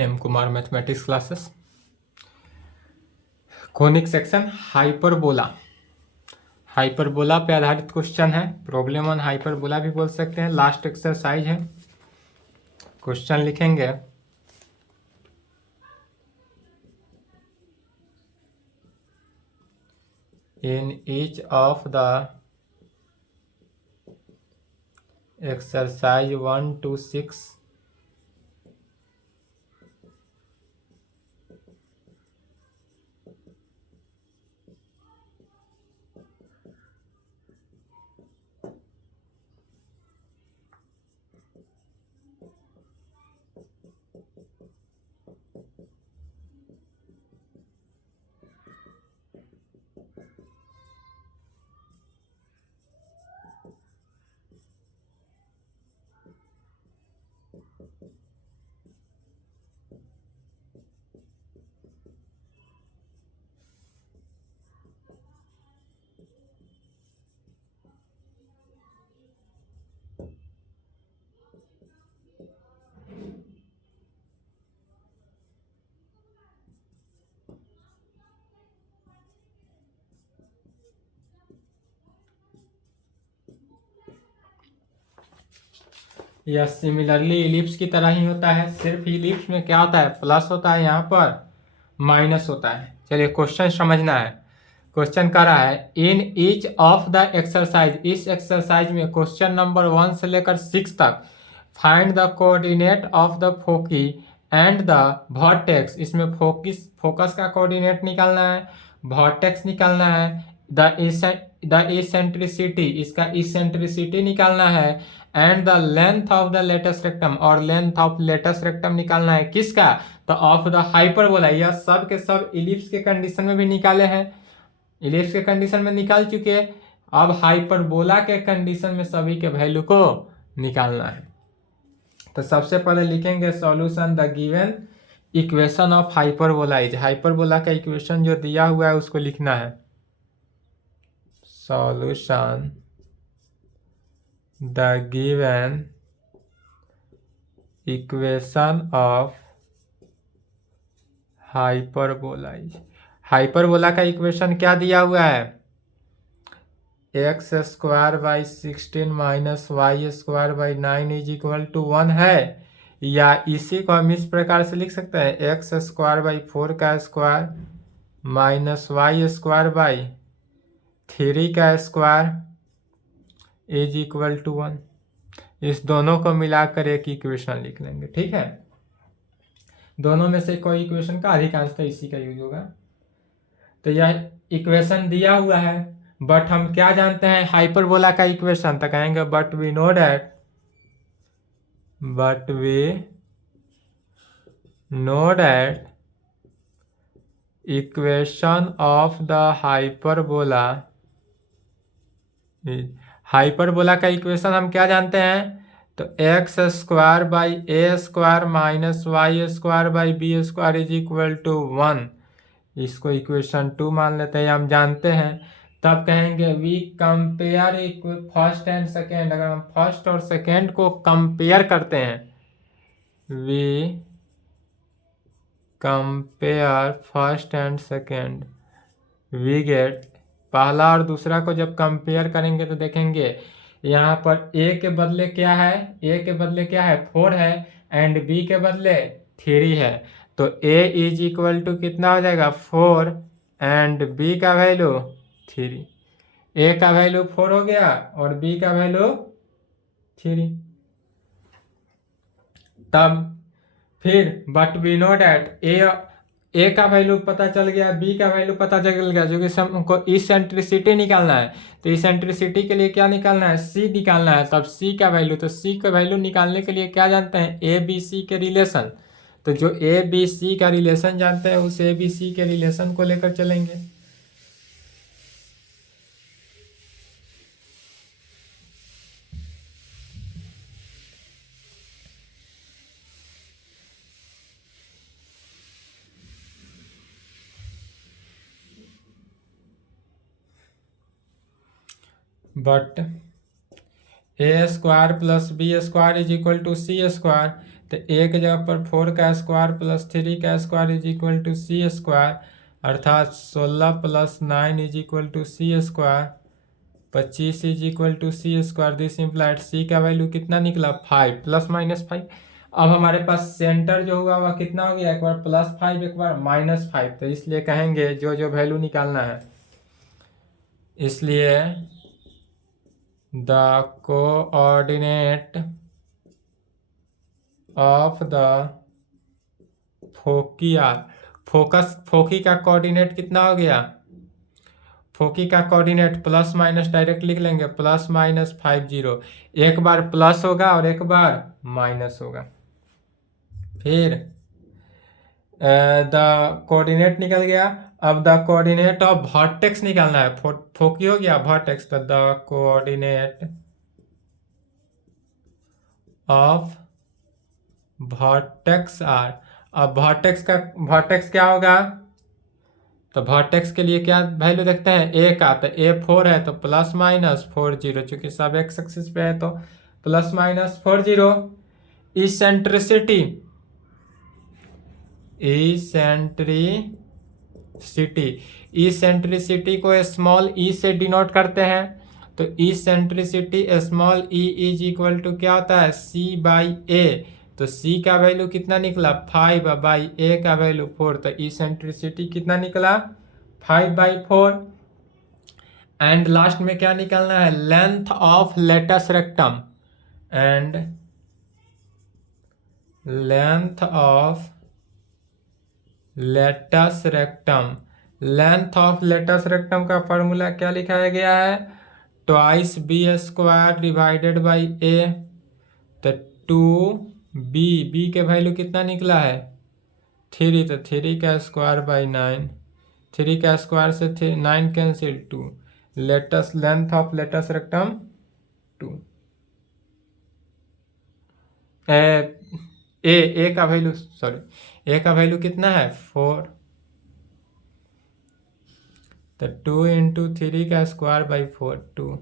M Kumar mathematics classes. Conic section hyperbola, hyperbola पे आधारित question है। प्रॉब्लम ऑन हाइपरबोला भी बोल सकते हैं। लास्ट एक्सरसाइज है। क्वेश्चन लिखेंगे in each of the exercise 1 to 6 यह सिमिलरली इलिप्स की तरह ही होता है, सिर्फ इलिप्स में क्या होता है, प्लस होता है, यहाँ पर माइनस होता है। चलिए क्वेश्चन समझना है। क्वेश्चन कर रहा है in each of the exercise, इस एक्सरसाइज में क्वेश्चन नंबर 1 से लेकर 6 तक find the coordinate of the foci and the vertex. इसमें फोकस का कोऑर्डिनेट निकालना है, वर्टेक्स निकालना है, द इसेंट्रिसिटी, इसका इसेंट्रिसिटी निकालना है, and the length of the latus rectum, और लेंथ ऑफ लेटेस्ट रेक्टम निकालना है किसका, तो ऑफ द हाइपरबोला। यह सब के सब इलिप्स के कंडीशन में भी निकाले हैं, इलिप्स के कंडीशन में निकाल चुके। अब हाइपरबोला के कंडीशन में सभी के वैल्यू को निकालना है। तो सबसे पहले लिखेंगे solution the given equation of hyperbola is, hyperbola का इक्वेशन जो दिया हुआ है उसको लिखना है। Solution the given equation of hyperbola is, hyperbola का इक्वेशन क्या दिया हुआ है, x square by 16 minus y square by 9 is equal to 1 है। या इसी को हम इस प्रकार से लिख सकते हैं, एक्स स्क्वायर बाई 4 का square minus y square by 3 का स्क्वायर इज इक्वल टू 1। इस दोनों को मिलाकर एक इक्वेशन लिख लेंगे, ठीक है। दोनों में से कोई इक्वेशन का अधिकांशतः इसी का यूज होगा। तो यह इक्वेशन दिया हुआ है, बट हम क्या जानते हैं हाइपरबोला का इक्वेशन, तो कहेंगे but we know that equation of the hyperbola, hyperbola का इक्वेशन हम क्या जानते हैं, तो x square by a square minus y square by b square is equal to 1। इसको इक्वेशन 2 मान लेते हैं, हम जानते हैं। तब कहेंगे we compare first and second, अगर हम फर्स्ट और सेकेंड को कंपेयर करते हैं, we compare first and second, we get, पहला और दूसरा को जब कंपेयर करेंगे तो देखेंगे यहाँ पर ए के बदले क्या है, ए के बदले क्या है 4 है, एंड बी के बदले 3 है। तो ए इज इक्वल टू कितना हो जाएगा 4 एंड बी का वैल्यू 3। ए का वैल्यू 4 हो गया और बी का वैल्यू 3। तब फिर बट वी नो डैट ए का वैल्यू पता चल गया, बी का वैल्यू पता चल गया, जो कि हमको इसेंट्रिसिटी निकालना है। तो इसेंट्रिसिटी के लिए क्या निकालना है, सी निकालना है। तब सी का वैल्यू, तो सी का वैल्यू निकालने के लिए क्या जानते हैं, ए बी सी के रिलेशन। तो जो ए बी सी का रिलेशन जानते हैं उस ए बी सी के रिलेशन को लेकर चलेंगे। But a square plus b square is equal to c square. तो ए के जगह पर 4 का स्क्वायर प्लस 3 का square is equal to c square, अर्थात 16 plus 9 is equal to c square, 25 is equal to c square. This implied c का value कितना निकला 5 प्लस माइनस 5। अब हमारे पास सेंटर जो हुआ वह कितना हो गया, एक बार +5 एक बार -5, तो इसलिए कहेंगे जो जो वैल्यू निकालना है, इसलिए the coordinate of the foci are, foci का कोऑर्डिनेट कितना हो गया, फोकी का कोऑर्डिनेट प्लस माइनस डायरेक्ट लिख लेंगे, +-50, एक बार प्लस होगा और एक बार माइनस होगा। फिर द कोऑर्डिनेट निकल गया। अब द कोऑर्डिनेट ऑफ वर्टेक्स निकालना है, फोकी हो गया वर्टेक्स, तो the coordinate of vertex are. अब वर्टेक्स क्या होगा, तो वर्टेक्स के लिए क्या वैल्यू देखते हैं, ए का, तो ए 4 है तो +-40, चूंकि सब एक्स एक्सिस पे है तो +-40। इसेंट्रिसिटी को स्मॉल ई से डिनोट करते हैं, तो eccentricity small e is equal to क्या होता है, C/A, तो C का वैल्यू कितना निकला 5/A का वैल्यू 4, तो इसेंट्रिसिटी कितना निकला 5/4। एंड लास्ट में क्या निकलना है, length of latus rectum, and length of latus rectum. Length of latus rectum का फॉर्मूला क्या लिखाया गया है, twice B² divided by A, तो 2B के वैल्यू कितना निकला है 3, तो 3 का स्क्वायर बाई 9, 3 का स्क्वायर से 9 cancel 2, latus length of latus rectum 2। A का वैल्यू ए का वैल्यू कितना है 4, तो 2 इंटू 3 का स्क्वायर बाई 4, 2,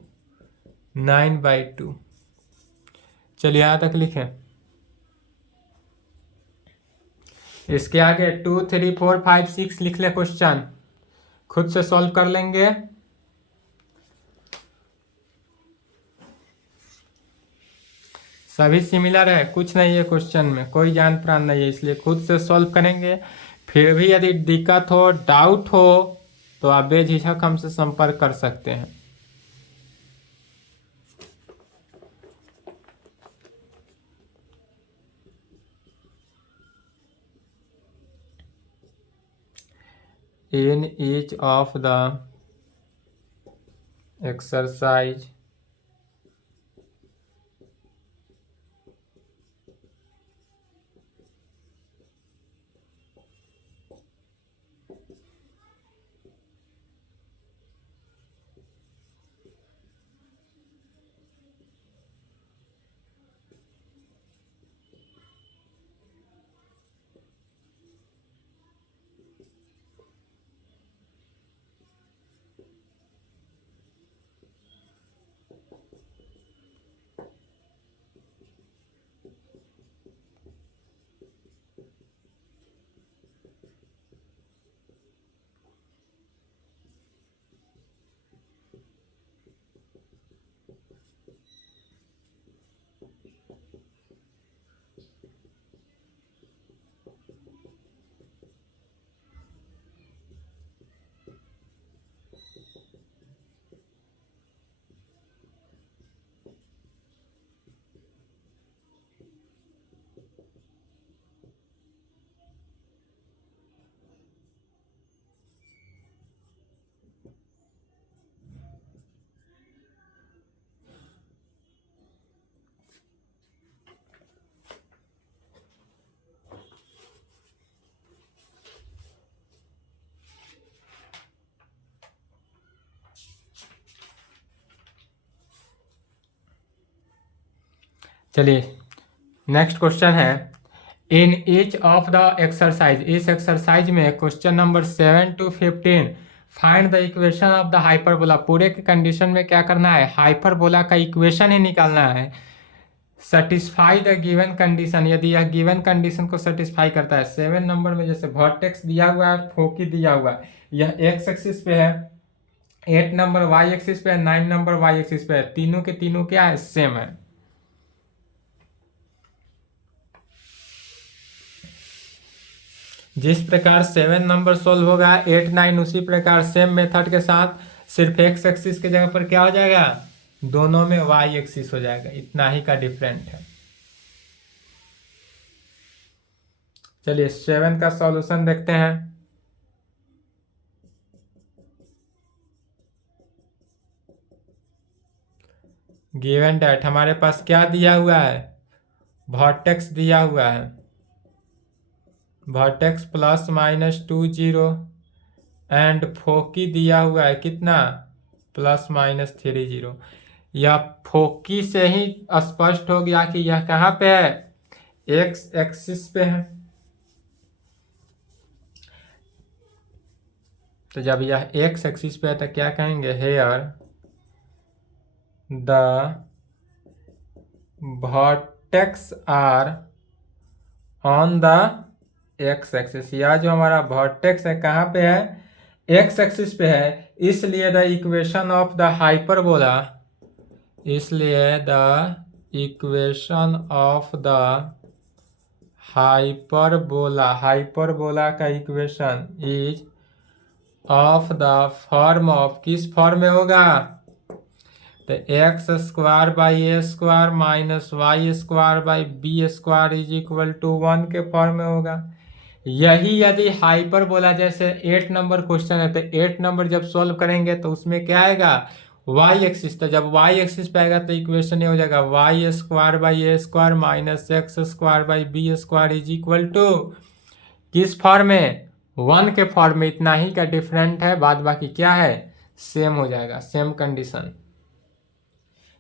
9/2। चलिए यहाँ तक लिखें। इसके आगे 2, 3, 4, 5, 6 लिख ले, क्वेश्चन खुद से सॉल्व कर लेंगे। सभी सिमिलर है, कुछ नहीं है क्वेश्चन में, कोई जान प्रान नहीं है, इसलिए खुद से सॉल्व करेंगे। फिर भी यदि दिक्कत हो, डाउट हो, तो आप बेझिझक हमसे संपर्क कर सकते हैं। In each of the exercise चलिए नेक्स्ट क्वेश्चन है, in each of the exercise, इस एक्सरसाइज में question number 7 to 15 find the equation of the hyperbola. पूरे के कंडीशन में क्या करना है, हाइपरबोला का इक्वेशन ही निकालना है। सेटिस्फाई द गिवन कंडीशन, यदि यह गिवन कंडीशन को सेटिस्फाई करता है। 7 नंबर में जैसे वर्टेक्स दिया हुआ है, फोकी दिया हुआ है, यह एक्स एक्सिस पे है, 8 नंबर वाई एक्सिस पे है, 9 नंबर वाई एक्सिस पे है, तीनों के तीनों क्या है, सेम है। जिस प्रकार 7 नंबर सोल्व होगा 8 9 उसी प्रकार सेम मेथड के साथ सिर्फ एक्स एक्सिस की जगह पर क्या हो जाएगा, दोनों में वाई एक्सिस हो जाएगा, इतना ही का डिफरेंट है। चलिए 7 का सॉल्यूशन देखते हैं। गिवन डेट हमारे पास क्या दिया हुआ है, वर्टेक्स दिया हुआ है, वर्टेक्स प्लस माइनस 2 0 एंड फोकी दिया हुआ है कितना, प्लस माइनस 3 0। यह फोकी से ही स्पष्ट हो गया कि यह कहाँ पे है, एक्स एक्सिस पे है। तो जब यह एक्स एक्सिस पे है तो क्या कहेंगे, here the vertex are on the x axis. यह जो हमारा वर्टेक्स है कहाँ पे है, एक्स एक्सिस पे है, इसलिए the equation of the hyperbola, इसलिए the equation of the hyperbola, hyperbola का equation is of the form of, किस फॉर्म में होगा, तो x square by a square minus y square by b square is equal to 1 के form में होगा। यही यदि हाइपरबोला जैसे 8 नंबर क्वेश्चन है तो 8 नंबर जब सॉल्व करेंगे तो उसमें क्या आएगा, वाई एक्सिस। तो जब वाई एक्सिस पे आएगा तो इक्वेशन ये हो जाएगा y square by a square minus x square by b square is equal to किस फॉर्म में, 1 के फॉर्म में। इतना ही का डिफरेंट है, बाद बाकी क्या है, सेम हो जाएगा, सेम कंडीशन।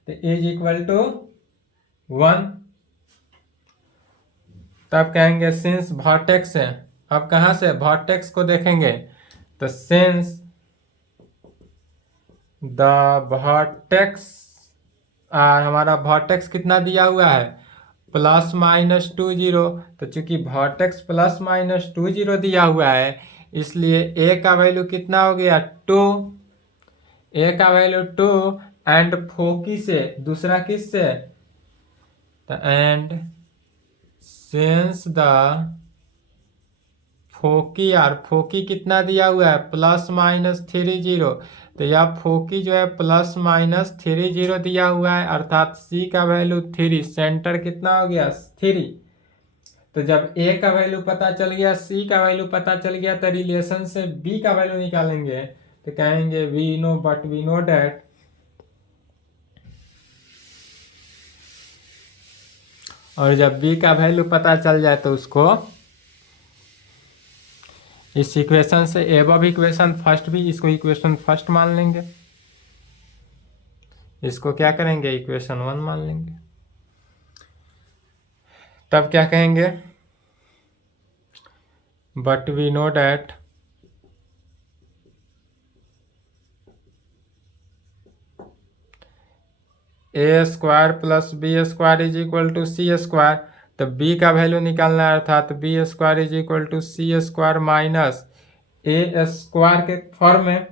तो इज इक्वल टू 1, तब कहेंगे सिंस वर्टेक्स है। अब कहाँ से वर्टेक्स को देखेंगे, तो सिंस द वर्टेक्स आर, हमारा वर्टेक्स कितना दिया हुआ है, प्लस माइनस 2 0। तो चूंकि वर्टेक्स प्लस माइनस 2 0 दिया हुआ है इसलिए ए का वैल्यू कितना हो गया, 2, ए का वैल्यू 2 एंड फोकी से दूसरा किस से, तो and since the foci are, foci कितना दिया हुआ है, प्लस माइनस 3 0। तो यह फोकी जो है प्लस माइनस 3 0 दिया हुआ है, अर्थात सी का वैल्यू 3, सेंटर कितना हो गया, 3। तो जब ए का वैल्यू पता चल गया, सी का वैल्यू पता चल गया, तो रिलेशन से बी का वैल्यू निकालेंगे। तो कहेंगे we know but we know that, और जब बी का वैल्यू पता चल जाए तो उसको इस इक्वेशन से एबव इक्वेशन फर्स्ट भी, इसको इक्वेशन फर्स्ट मान लेंगे, इसको क्या करेंगे, इक्वेशन 1 मान लेंगे। तब क्या कहेंगे, but we know that a square plus b square is equal to c square. तो बी का वैल्यू निकालना है, अर्थात b square is equal to c square minus a square के फॉर्म में।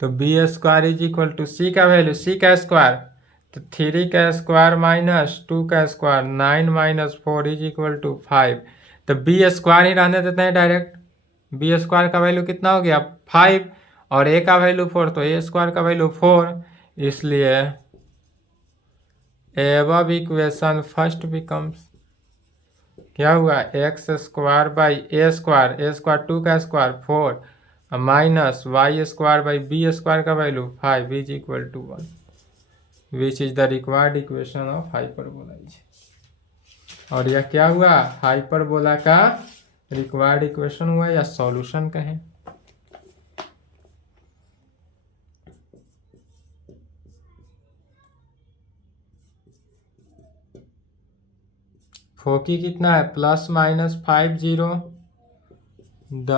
तो b square is equal to c का value, सी का स्क्वायर, तो 3 का स्क्वायर माइनस 2 का square, 9 minus 4 is equal to 5। तो बी स्क्वायर ही रहने देते हैं डायरेक्ट, बी स्क्वायर का वैल्यू कितना हो गया, 5, और ए का वैल्यू 4, तो ए स्क्वायर का वैल्यू 4, इसलिए एबव इक्वेशन फर्स्ट बिकम्स, क्या हुआ, x square by a square 2 का square 4 minus y square by b square का value 5 is equal to 1, which is the required equation of hyperbola. और यह क्या हुआ, हाइपरबोला का रिक्वायर्ड इक्वेशन हुआ या सॉल्यूशन कहें। फोकी कितना है, प्लस माइनस 5 0, द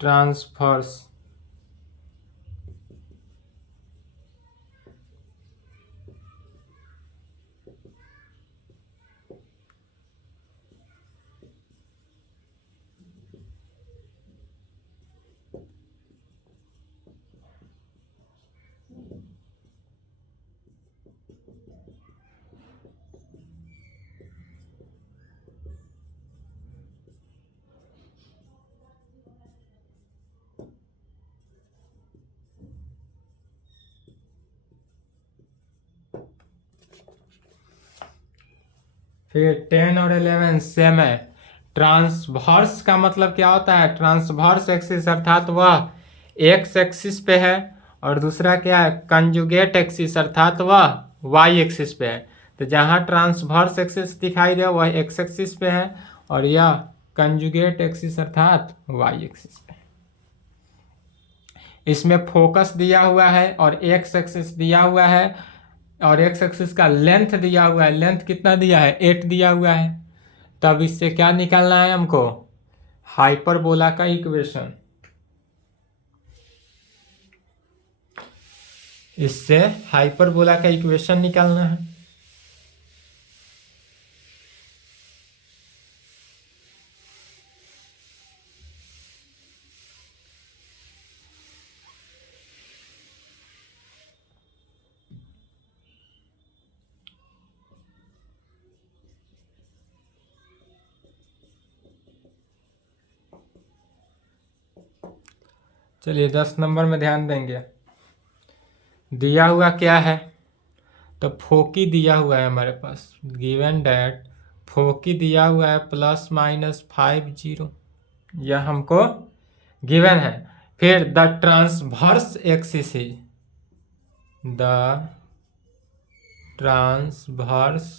ट्रांसफर्स फिर 10 और 11 सेम है। ट्रांसवर्स का मतलब क्या होता है? ट्रांसवर्स एक्सिस अर्थात वह एक्स एक्सिस पे है, और दूसरा क्या है? कंजुगेट एक्सिस अर्थात वह वाई एक्सिस पे है। तो जहाँ ट्रांसवर्स एक्सिस दिखाई दे वह एक्स एक्सिस पे है, और यह कंजुगेट एक्सिस अर्थात वाई एक्सिस पे है। इसमें फोकस दिया हुआ है और एक्स एक्सिस दिया हुआ है, और एक्स एक्सिस का लेंथ दिया हुआ है। लेंथ कितना दिया है? 8 दिया हुआ है। तब इससे क्या निकालना है हमको? हाइपरबोला का इक्वेशन। इससे हाइपरबोला का इक्वेशन निकालना है। चलिए 10 नंबर में ध्यान देंगे। दिया हुआ क्या है? तो फोकी दिया हुआ है हमारे पास। गिवन डैट फोकी दिया हुआ है ±50, यह हमको गिवन है। फिर the transverse axis is, the transverse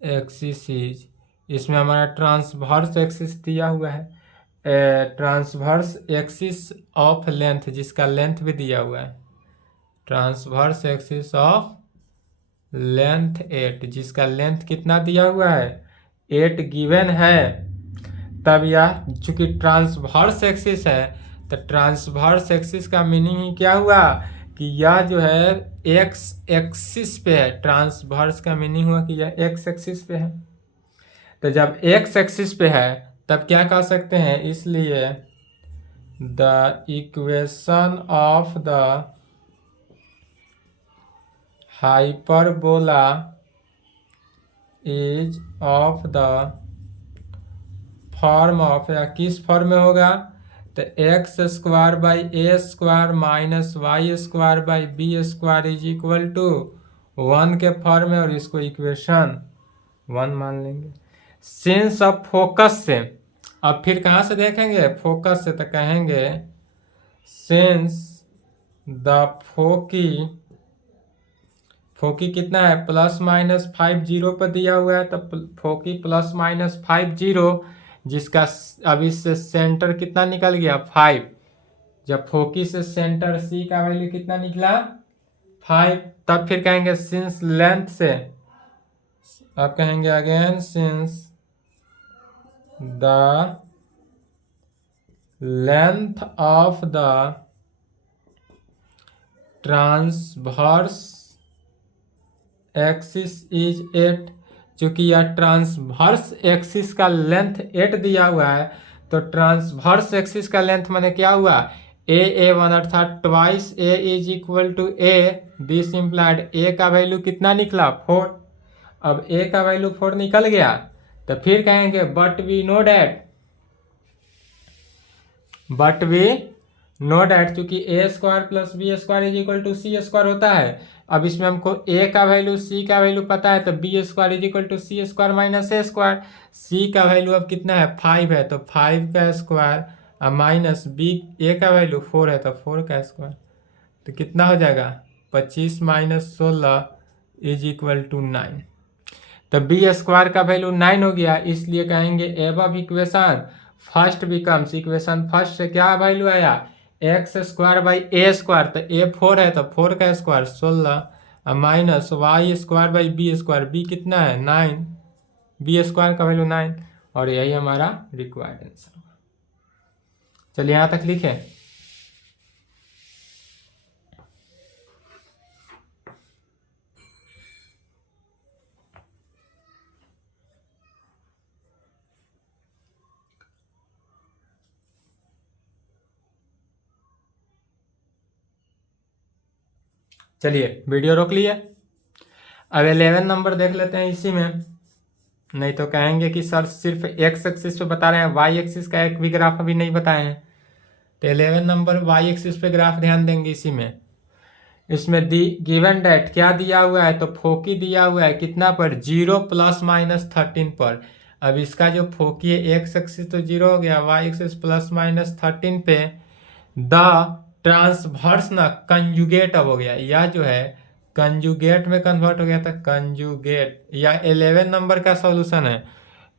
axis is, इसमें हमारा ट्रांसवर्स एक्सिस दिया हुआ है। ट्रांसवर्स एक्सिस ऑफ लेंथ, जिसका लेंथ भी दिया हुआ है। ट्रांसवर्स एक्सिस ऑफ लेंथ 8, जिसका लेंथ कितना दिया हुआ है? 8 गिवन है। तब यह चूंकि ट्रांसवर्स एक्सिस है, तो ट्रांसवर्स एक्सिस का मीनिंग ही क्या हुआ कि यह जो है एक्स एक्सिस पे है। ट्रांसवर्स का मीनिंग हुआ कि यह एक्स एक्सिस पे है। तो जब एक्स एक्सिस पे है तब क्या कह सकते हैं? इसलिए the equation of the hyperbola is of the form of, या किस फॉर्म में होगा? तो x square by a square minus y square by b square is equal to 1 के फॉर्म में, और इसको इक्वेशन 1 मान लेंगे। सिंस ऑफ फोकस से, अब फिर कहाँ से देखेंगे? फोकस से। तो कहेंगे सिंस द फोकी कितना है? ±50 पर दिया हुआ है। तो फोकी ±50, जिसका अब इससे सेंटर कितना निकल गया? 5। जब फोकी से सेंटर सी का वैल्यू कितना निकला? 5। तब फिर कहेंगे सिंस लेंथ से, अब कहेंगे again since the length of the transverse axis is 8, चूंकि यह ट्रांसवर्स एक्सिस का लेंथ 8 दिया हुआ है, तो ट्रांसवर्स एक्सिस का लेंथ माने क्या हुआ? a1 अर्थात twice a is equal to a। This implied a का वैल्यू कितना निकला? 4। अब a का वैल्यू 4 निकल गया, तो फिर कहेंगे बट वी नो डैट चूंकि a square plus b square is equal to c square होता है। अब इसमें हमको a का वैल्यू c का वैल्यू पता है, तो b square is equal to c square minus a square. c का वैल्यू अब कितना है? 5 है, तो 5 का स्क्वायर और माइनस b, a का वैल्यू 4 है, तो 4 का स्क्वायर। तो कितना हो जाएगा? 25 माइनस 16 इज इक्वल टू 9। तो बी स्क्वायर का वैल्यू 9 हो गया, इसलिए कहेंगे above equation first becomes, equation first से क्या वैल्यू आया? X square by a square. तो ए 4 है, तो 4 का square 16 minus y square by b square, b कितना है? 9, बी स्क्वायर का वैल्यू 9, और यही हमारा रिक्वायर्ड आंसर होगा। चलिए यहाँ तक लिखें। चलिए वीडियो रोक लिए। अब 11 नंबर देख लेते हैं इसी में, नहीं तो कहेंगे कि सर सिर्फ एक्स एक्सिस पे बता रहे हैं, वाई एक्सिस का एक भी ग्राफ अभी नहीं बताए हैं। तो 11 नंबर वाई एक्सिस पे ग्राफ ध्यान देंगे इसी में। इसमें दी गिवन डेट क्या दिया हुआ है, तो फोकी दिया हुआ है कितना पर, 0 ± 13 पर। अब इसका जो फोकी है एक्स एक्सिस तो 0 हो गया, वाई एक्सिस ±13 पे द ट्रांसवर्स ना कंजुगेट अब हो गया, या जो है कंजुगेट में कन्वर्ट हो गया था, कंजुगेट या 11 नंबर का सॉल्यूशन है।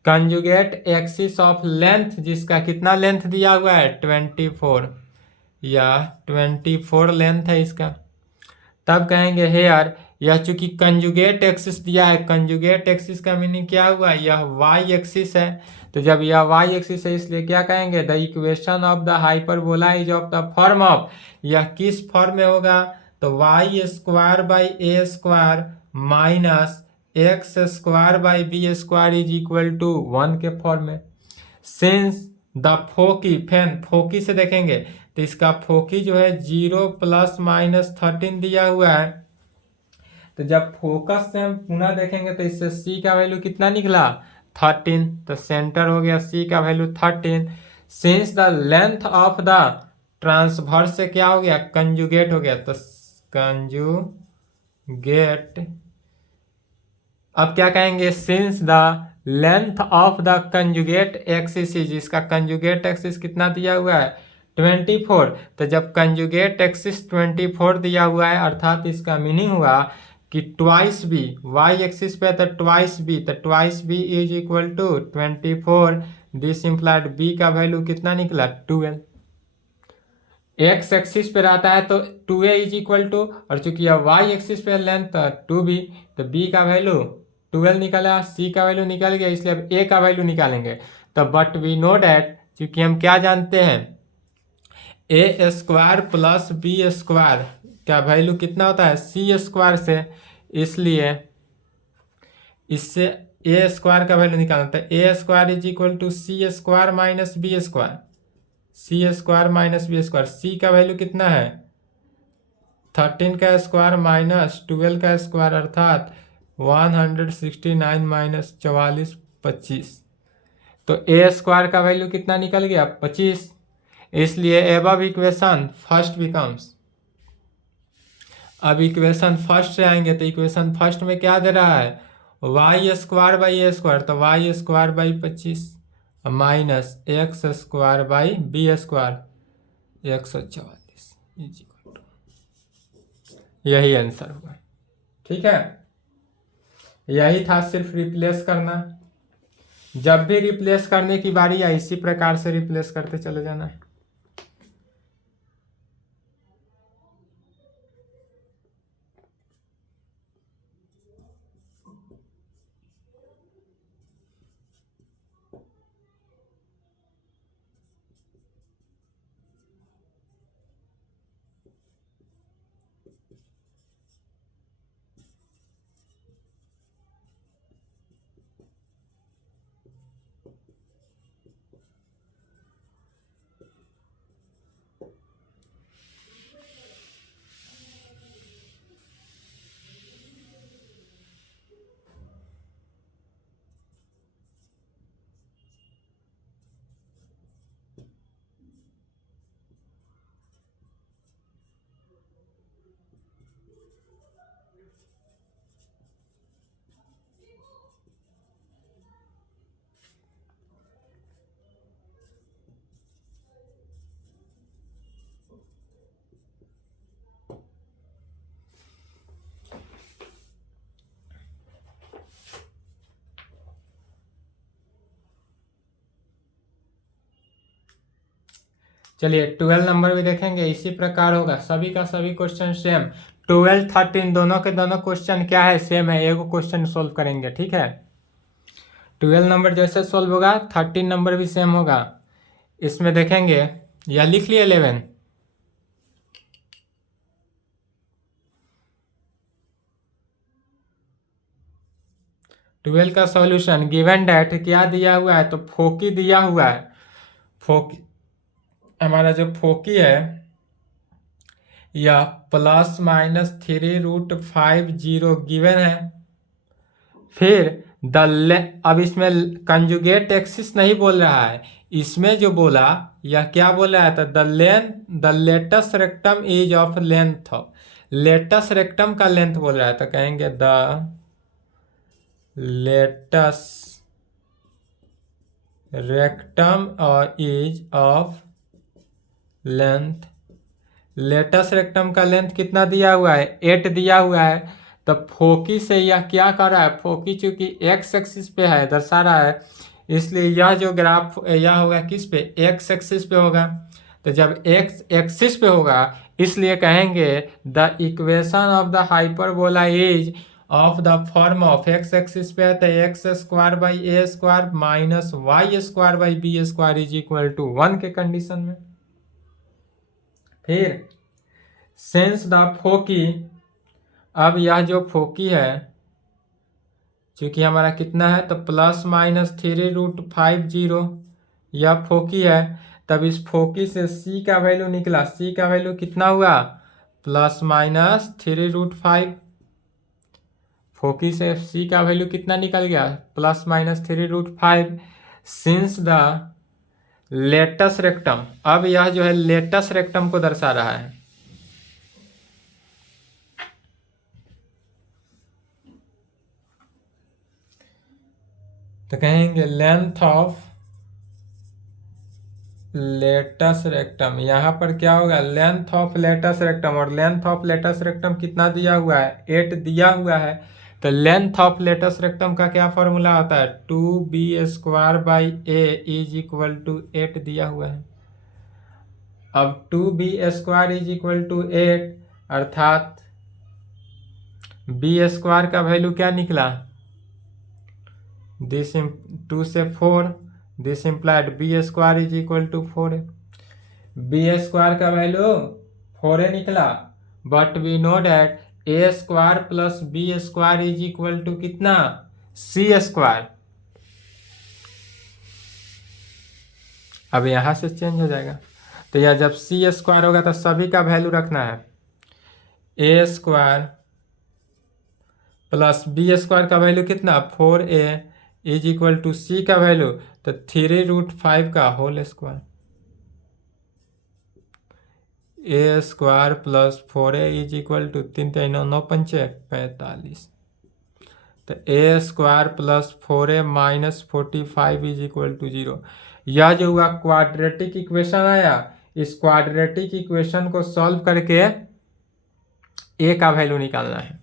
कंजुगेट एक्सिस ऑफ लेंथ, जिसका कितना लेंथ दिया हुआ है 24, या 24 लेंथ है इसका। तब कहेंगे हेयर, यह चूंकि कंजुगेट एक्सिस दिया है, कंजुगेट एक्सिस का मीनिंग क्या हुआ, यह वाई एक्सिस है। तो जब यह वाई एक्सिस है इसलिए क्या कहेंगे, the equation of the hyperbola is of the form of, यह किस फॉर्म में होगा, तो y square by a square minus x square by b square is equal to 1 के फॉर्म में। सिंस द फोकी, फैन फोकी से देखेंगे तो इसका फोकी जो है 0 ± 13 दिया हुआ है। तो जब फोकस से हम पुनः देखेंगे तो इससे c का वैल्यू कितना निकला 13, तो सेंटर हो गया c का value 13। Since the length of the transverse से क्या हो गया, कंजुगेट हो गया, तो कंजुगेट। अब क्या कहेंगे, since the length of the conjugate axis, इसका कंजुगेट एक्सिस कितना दिया हुआ है 24। तो जब कंजुगेट एक्सिस 24 दिया हुआ है अर्थात इसका मीनिंग हुआ कि ट्वाइस बी, वाई एक्सिस पे तो ट्वाइस बी, तो twice b is equal to 24। This implied b का वैल्यू कितना निकला 12। एक्स एक्सिस पे रहता है तो 2a इज इक्वल टू, और चूंकि यह वाई एक्सिस पे लेंथ 2b, तो b का वैल्यू 12 निकला, c का वैल्यू निकल गया, इसलिए अब a का वैल्यू निकालेंगे। तो बट वी नो डैट, चूंकि हम क्या जानते हैं a square plus b square का वैल्यू कितना होता है c स्क्वायर से, इसलिए इससे a स्क्वायर का वैल्यू निकालना था, a square is equal to c square minus B square, C square minus B square. C का वैल्यू कितना है 13 का स्क्वायर माइनस 12 का स्क्वायर अर्थात 169 माइनस 44 25। तो ए स्क्वायर का वैल्यू कितना निकल गया 25, इसलिए एबव इक्वेशन फर्स्ट बिकम्स। अब इक्वेशन फर्स्ट से आएंगे तो इक्वेशन फर्स्ट में क्या दे रहा है, y square by a square, तो y square by 25 minus x square by b square 144 is equal to, यही आंसर होगा। ठीक है, यही था, सिर्फ रिप्लेस करना। जब भी रिप्लेस करने की बारी आई इसी प्रकार से रिप्लेस करते चले जाना है। चलिए 12 नंबर भी देखेंगे, इसी प्रकार होगा, सभी का सभी क्वेश्चन सेम। 12 13 दोनों के दोनों क्वेश्चन क्या है सेम है, एक क्वेश्चन सोल्व करेंगे। ठीक है, 12 नंबर जैसे सोल्व होगा 13 नंबर भी सेम होगा। इसमें देखेंगे, या लिख लिए 11, ट्वेल्व का सॉल्यूशन गिवन डेट क्या दिया हुआ है, तो फोकी दिया हुआ है। फोकी हमारा जो फोकी है यह ±3√50 गिवन है। फिर अब इसमें कंजुगेट एक्सिस नहीं बोल रहा है, इसमें जो बोला यह क्या बोल रहा है, तो the latus rectum is of length of, latus rectum का लेंथ बोल रहा है तो कहेंगे द लेटस रेक्टम और is of length. Latus rectum का लेंथ कितना दिया हुआ है? 8 दिया हुआ है। तो फोकी से यह क्या कर रहा है? फोकी चूंकि एक्स एक्सिस पे है, दर्शा रहा है, इसलिए यह जो ग्राफ यह होगा किस पे? एक्स एक्सिस पे होगा। तो जब एक्स एक्सिस पे होगा इसलिए कहेंगे the equation of the hyperbola is of the form of x axis पे है तो x square by a square minus y square by b square is equal to 1 के कंडीशन में। फिर सेंस द फोकी, अब यह जो फोकी है चूंकि हमारा कितना है तो ±3√50 यह फोकी है। तब इस फोकी से सी का वैल्यू निकला, सी का वैल्यू कितना हुआ? ±3√5। फोकी से सी का वैल्यू कितना निकल गया? ±3√5। सिंस द लेटस रेक्टम, अब यह जो है लेटस रेक्टम को दर्शा रहा है। तो कहेंगे लेंथ ऑफ लेटस रेक्टम, यहाँ पर क्या होगा? लेंथ ऑफ लेटस रेक्टम, और लेंथ ऑफ लेटस रेक्टम कितना दिया हुआ है? 8 दिया हुआ है। तो लेंथ ऑफ लेटस रेक्टम का क्या फॉर्मूला होता है? 2b² by a is equal to 8 दिया हुआ है। अब 2b² इज इक्वल टू 8 अर्थात b² का वैल्यू क्या निकला? 2 से 4, this implied b² is equal to 4 है। b² का वैल्यू 4 निकला, but we know that a² plus b² is equal to कितना? c²। अब यहां से चेंज हो जाएगा, तो यह जब c² होगा तो सभी का वैल्यू रखना है। a² प्लस b² का वैल्यू कितना? 4a is equal to c का वैल्यू तो 3√5 का whole square. a² plus 4a is equal to 3 3 9 9 5 45। तो a² plus 4a minus 45 is equal to 0। यह जो हुआ क्वाड्रेटिक इक्वेशन आया, इस क्वाड्रेटिक इक्वेशन को सॉल्व करके a का वैल्यू निकालना है,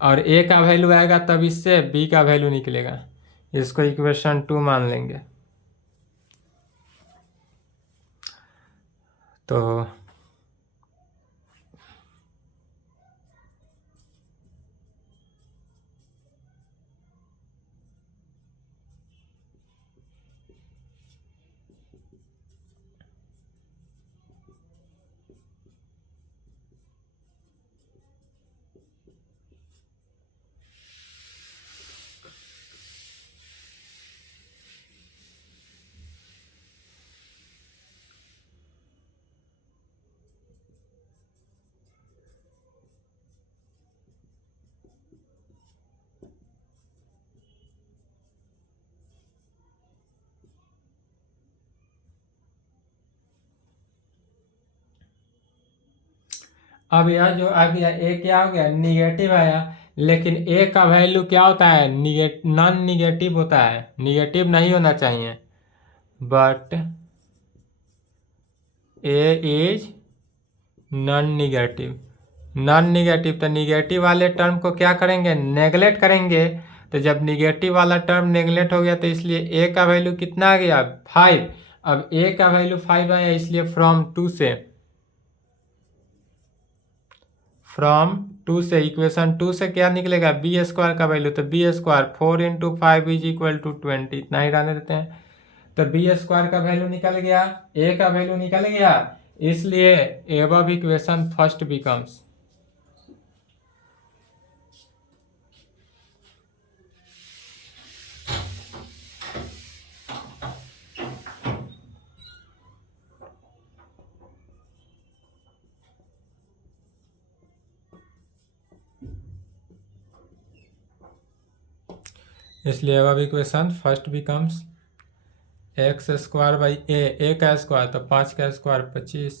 और a का वैल्यू आएगा तब इससे b का वैल्यू निकलेगा। इसको इक्वेशन 2 मान लेंगे। तो अब यह जो आ गया a क्या हो गया? निगेटिव आया, लेकिन a का वैल्यू क्या होता है? नॉन निगेटिव होता है, निगेटिव नहीं होना चाहिए। But a is non negative, non negative तो निगेटिव वाले टर्म को क्या करेंगे? नेगलेक्ट करेंगे। तो जब निगेटिव वाला टर्म नेगलेक्ट हो गया तो इसलिए a का वैल्यू कितना आ गया? 5। अब a का वैल्यू 5 आया, इसलिए फ्रॉम 2 से इक्वेशन 2 से क्या निकलेगा? b² का वैल्यू, तो b² 4 into 5 is equal to 20, इतना ही रहने देते हैं। तो b² का वैल्यू निकल गया, a का वैल्यू निकल गया, इसलिए एबव इक्वेशन फर्स्ट बिकम्स। इसलिए अब equation first becomes x² by a का स्क्वायर तो 5 का square 25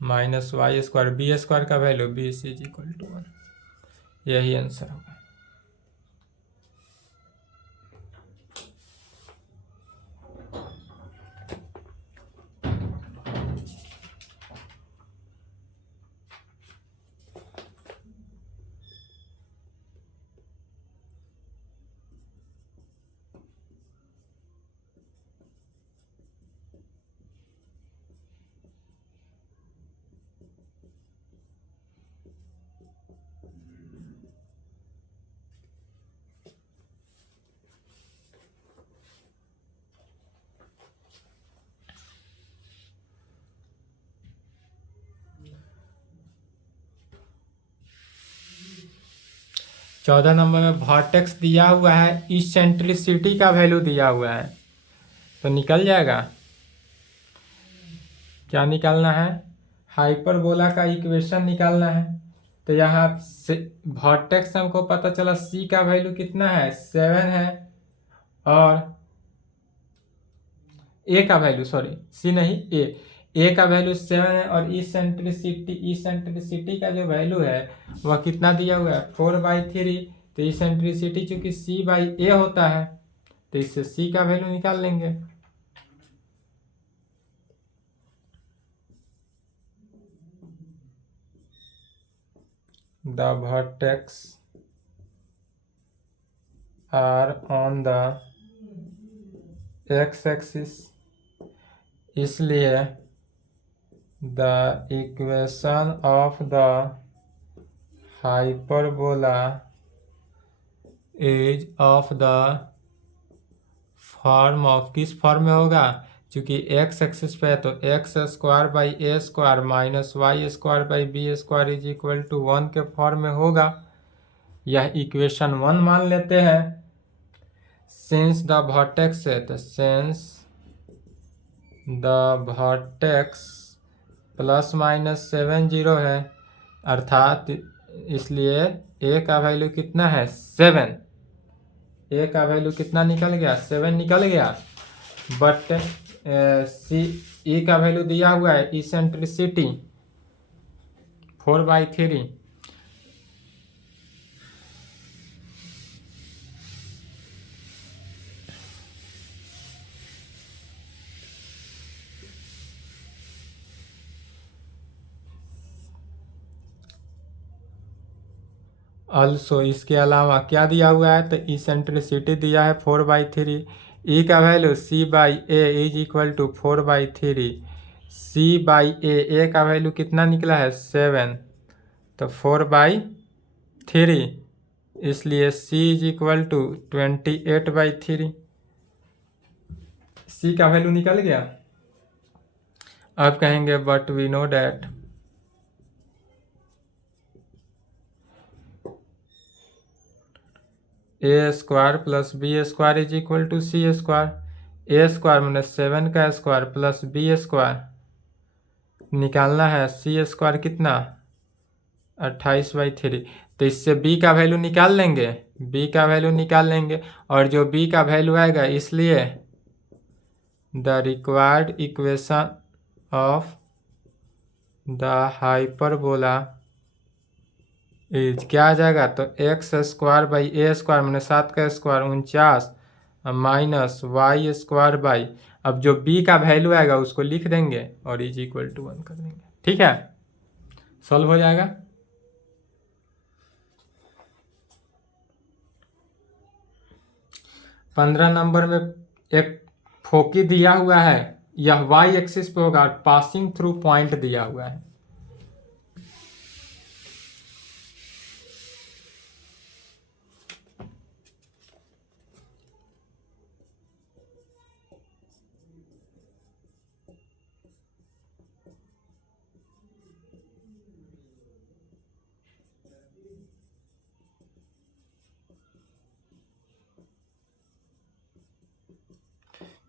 minus y square, b square का value b is equal to 1, यही आंसर होगा। चौदह नंबर में वर्टेक्स दिया हुआ है, इसेंट्रिसिटी का वैल्यू दिया हुआ है, तो निकल जाएगा। क्या निकालना है? हाइपरबोला का इक्वेशन निकालना है। तो यहाँ से वर्टेक्स हमको पता चला सी का वैल्यू कितना है, 7 है, और ए का वैल्यू, सॉरी सी नहीं ए का वैल्यू 7 है, और इसेंट्रिसिटी का जो वैल्यू है वह कितना दिया हुआ है, 4/3। तो इसेंट्रिसिटी चूंकि C/A होता है, तो इससे सी का वैल्यू निकाल लेंगे। The vertex are on the x-axis, इसलिए the equation of the hyperbola is of the form of, किस फॉर्म में होगा, चूंकि एक्स एक्सिस पे है तो x square by a square minus y square by b square is equal to 1 के form में होगा। यह इक्वेशन 1 मान लेते हैं। सिंस द वर्टेक्स है तो since the vertex plus minus 7 0 है, अर्थात इसलिए ए का वैल्यू कितना है, 7। ए का वैल्यू कितना निकल गया, 7 निकल गया। बट सी ई का वैल्यू दिया हुआ है इसेंट्रिसिटी 4/3। अल्सो इसके अलावा क्या दिया हुआ है, तो इसेंट्रिसिटी दिया है 4/3। ई का value C/A is equal to 4/3। C/A a का वैल्यू कितना निकला है, 7, तो 4/3, इसलिए C is equal to 28/3। C का वैल्यू निकल गया। अब कहेंगे but we know that a square plus b square is equal to c square. A square मैंने 7 का स्क्वायर प्लस बी स्क्वायर निकालना है, सी स्क्वायर कितना 28/3। तो इससे बी का वैल्यू निकाल लेंगे, बी का वैल्यू निकाल लेंगे, और जो बी का वैल्यू आएगा, इसलिए the required equation of the hyperbola is क्या आ जाएगा, तो x square by a square मैंने 7 का square 49 minus y square by, अब जो बी का वैल्यू आएगा उसको लिख देंगे और इज इक्वल टू 1 कर देंगे। ठीक है, सॉल्व हो जाएगा। पंद्रह नंबर में एक फोकी दिया हुआ है, यह वाई एक्सिस पे होगा, पासिंग थ्रू पॉइंट दिया हुआ है।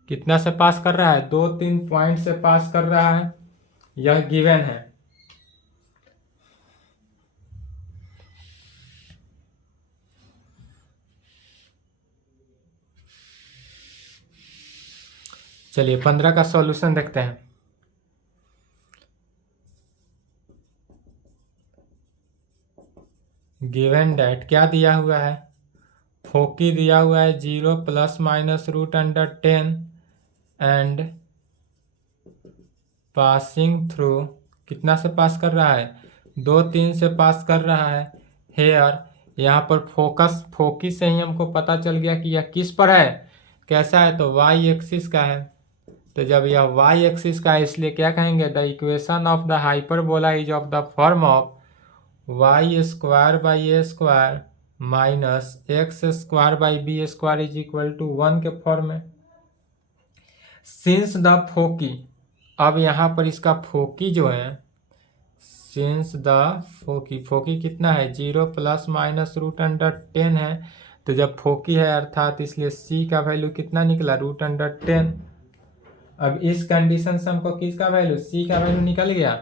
कितना से पास कर रहा है, 2-3 पॉइंट से पास कर रहा है, यह गिवन है। चलिए 15 का सॉल्यूशन देखते हैं। गिवन डैट क्या दिया हुआ है, फोकी दिया हुआ है 0 ±√10 एंड पासिंग थ्रू कितना से पास कर रहा है, 2 3 से पास कर रहा है। हेयर यहाँ पर फोकस फोकी से ही हमको पता चल गया कि यह किस पर है, कैसा है, तो वाई एक्सिस का है। तो जब यह वाई एक्सिस का है इसलिए क्या कहेंगे, the equation of the hyperbola is of the form of y² / a² -x² / b² = 1 के फॉर्म में। सिंस द फोकी, अब यहाँ पर इसका फोकी जो है, सिंस द फोकी कितना है, 0 ±√10 है। तो जब फोकी है अर्थात इसलिए c का वैल्यू कितना निकला, √10। अब इस कंडीशन से हमको किसका वैल्यू, c का वैल्यू निकल गया।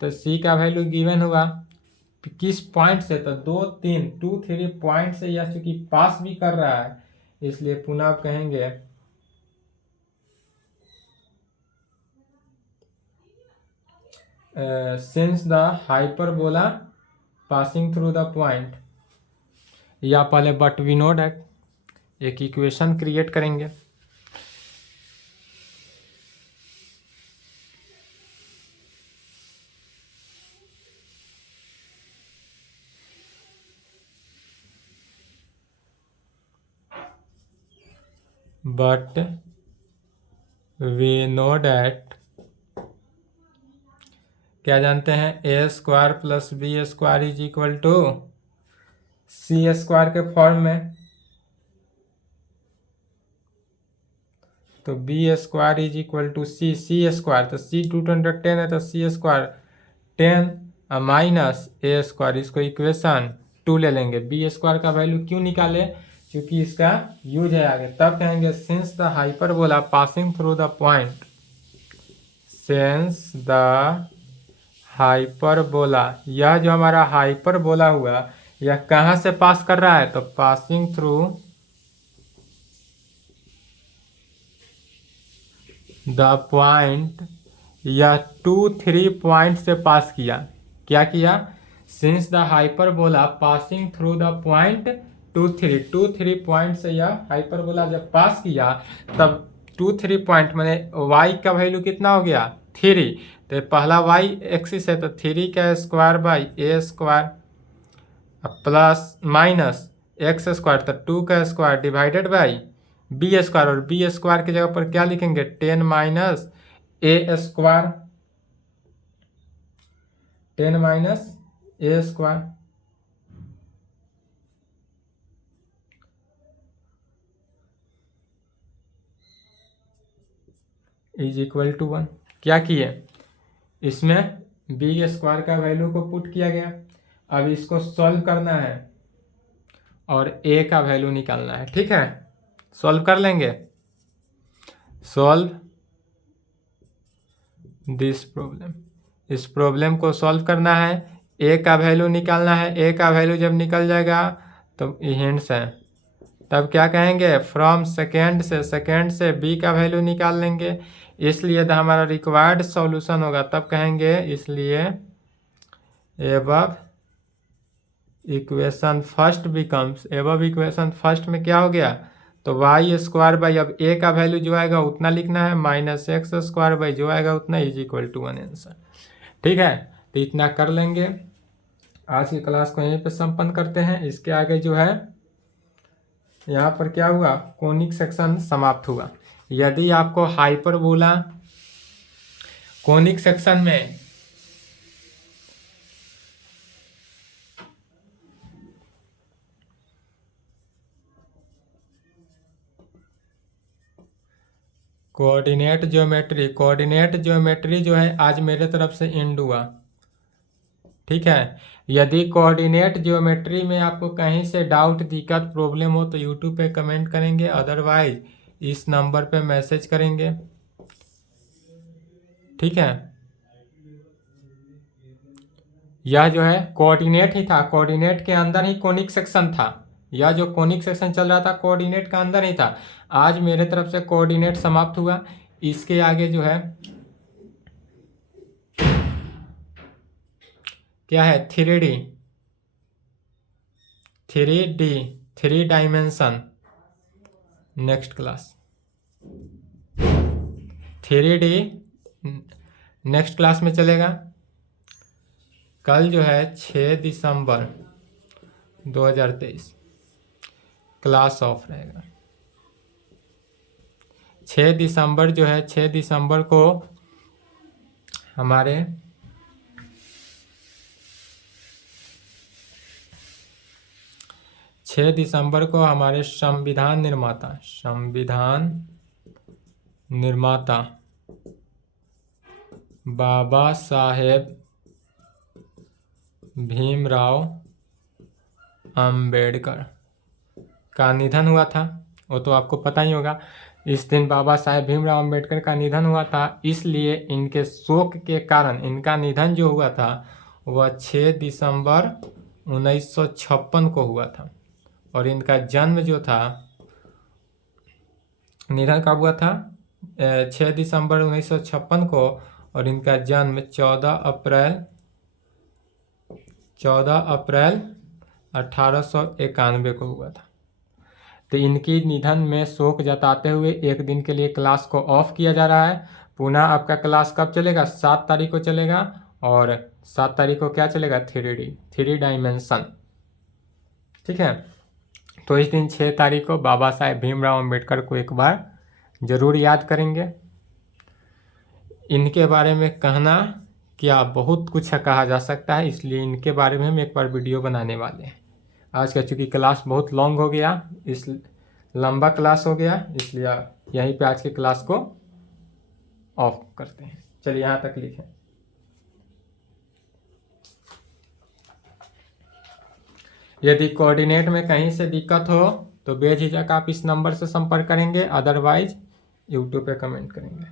तो c का वैल्यू गिवन हुआ किस पॉइंट से, तो 2 3 पॉइंट से यह चूंकि पास भी कर रहा है इसलिए पुनः आप कहेंगे since the hyperbola passing through the point, या पहले बट वी नो डैट एक इक्वेशन क्रिएट करेंगे। बट वी नो डैट क्या जानते हैं, a² + b² = c² के फॉर्म में। तो b² = c² तो c 210 है तो c² 10 माइनस a², इसको इक्वेशन 2 ले लेंगे। b² का वैल्यू क्यों निकाले, क्योंकि इसका यूज है आगे। तब कहेंगे since the hyperbola passing through the point, since the hyperbola, यह जो हमारा हाइपरबोला हुआ यह कहाँ से पास कर रहा है, तो पासिंग थ्रू द पॉइंट, यह 2 3 पॉइंट से पास किया। क्या किया, since the hyperbola passing through the point 2 3 point से यह हाइपरबोला जब पास किया तब 2 3 पॉइंट मैंने y का वैल्यू कितना हो गया, 3। तो पहला y एक्सिस है तो 3² / a² प्लस माइनस x² तो 2² डिवाइडेड बाई b², और b² की जगह पर क्या लिखेंगे, 10 माइनस a² 10 माइनस a² = 1। क्या किए, इसमें b² का वैल्यू को पुट किया गया। अब इसको सॉल्व करना है और a का वैल्यू निकालना है। ठीक है, सॉल्व कर लेंगे। सॉल्व दिस प्रॉब्लम, इस प्रॉब्लम को सॉल्व करना है, a का वैल्यू निकालना है। a का वैल्यू जब निकल जाएगा तो हिंट्स है, तब क्या कहेंगे, फ्रॉम सेकेंड से b का वैल्यू निकाल लेंगे। इसलिए हमारा रिक्वायर्ड सॉल्यूशन होगा, तब कहेंगे इसलिए above equation first becomes, above equation first में क्या हो गया, तो y² बाई, अब a का वैल्यू जो आएगा उतना लिखना है, -x² बाई जो आएगा उतना = 1 आंसर। ठीक है, तो इतना कर लेंगे। आज की क्लास को यहीं पे संपन्न करते हैं। इसके आगे जो है यहाँ पर क्या हुआ, कोनिक सेक्शन समाप्त हुआ। यदि आपको हाइपरबोला कोनिक सेक्शन में कोऑर्डिनेट ज्योमेट्री जो है आज मेरे तरफ से एंड हुआ। ठीक है, यदि कोऑर्डिनेट ज्योमेट्री में आपको कहीं से डाउट, दिक्कत, प्रॉब्लम हो तो यूट्यूब पे कमेंट करेंगे, अदरवाइज इस नंबर पे मैसेज करेंगे। ठीक है, यह जो है कोऑर्डिनेट ही था, कोऑर्डिनेट के अंदर ही कोनिक सेक्शन था। यह जो कोनिक सेक्शन चल रहा था कोऑर्डिनेट का अंदर ही था। आज मेरे तरफ से कोऑर्डिनेट समाप्त हुआ। इसके आगे जो है क्या है, 3D three dimension next class. 3D next class में चलेगा। कल जो है 6 दिसंबर 2023 क्लास ऑफ रहेगा। 6 दिसंबर जो है 6 दिसंबर को हमारे संविधान निर्माता बाबा साहेब भीमराव अंबेडकर का निधन हुआ था। वो तो आपको पता ही होगा। इस दिन बाबा साहेब भीमराव अंबेडकर का निधन हुआ था, इसलिए इनके शोक के कारण इनका निधन जो हुआ था वह 6 दिसंबर 1956 को हुआ था। और इनका जन्म जो था, निधन कब हुआ था? 6 दिसंबर 1956 को, और इनका जन्म 14 अप्रैल 1891 को हुआ था। तो इनकी निधन में शोक जताते हुए एक दिन के लिए क्लास को ऑफ किया जा रहा है। पुनः आपका क्लास कब चलेगा? 7 तारीख को चलेगा। और 7 तारीख को क्या चलेगा? 3 डायमेंशन। ठीक है, तो इस दिन 6 तारीख को बाबा साहेब भीमराव अंबेडकर को एक बार जरूर याद करेंगे। इनके बारे में कहना क्या बहुत कुछ कहा जा सकता है, इसलिए इनके बारे में हम एक बार वीडियो बनाने वाले हैं। आज का चूँकि क्लास बहुत लॉन्ग हो गया, इस लंबा क्लास हो गया, इसलिए यहीं पे आज के क्लास को ऑफ करते हैं। चलिए यहाँ तक लिखें। यदि कोऑर्डिनेट में कहीं से दिक्कत हो तो बेझिझक आप इस नंबर से संपर्क करेंगे, अदरवाइज यूट्यूब पे कमेंट करेंगे।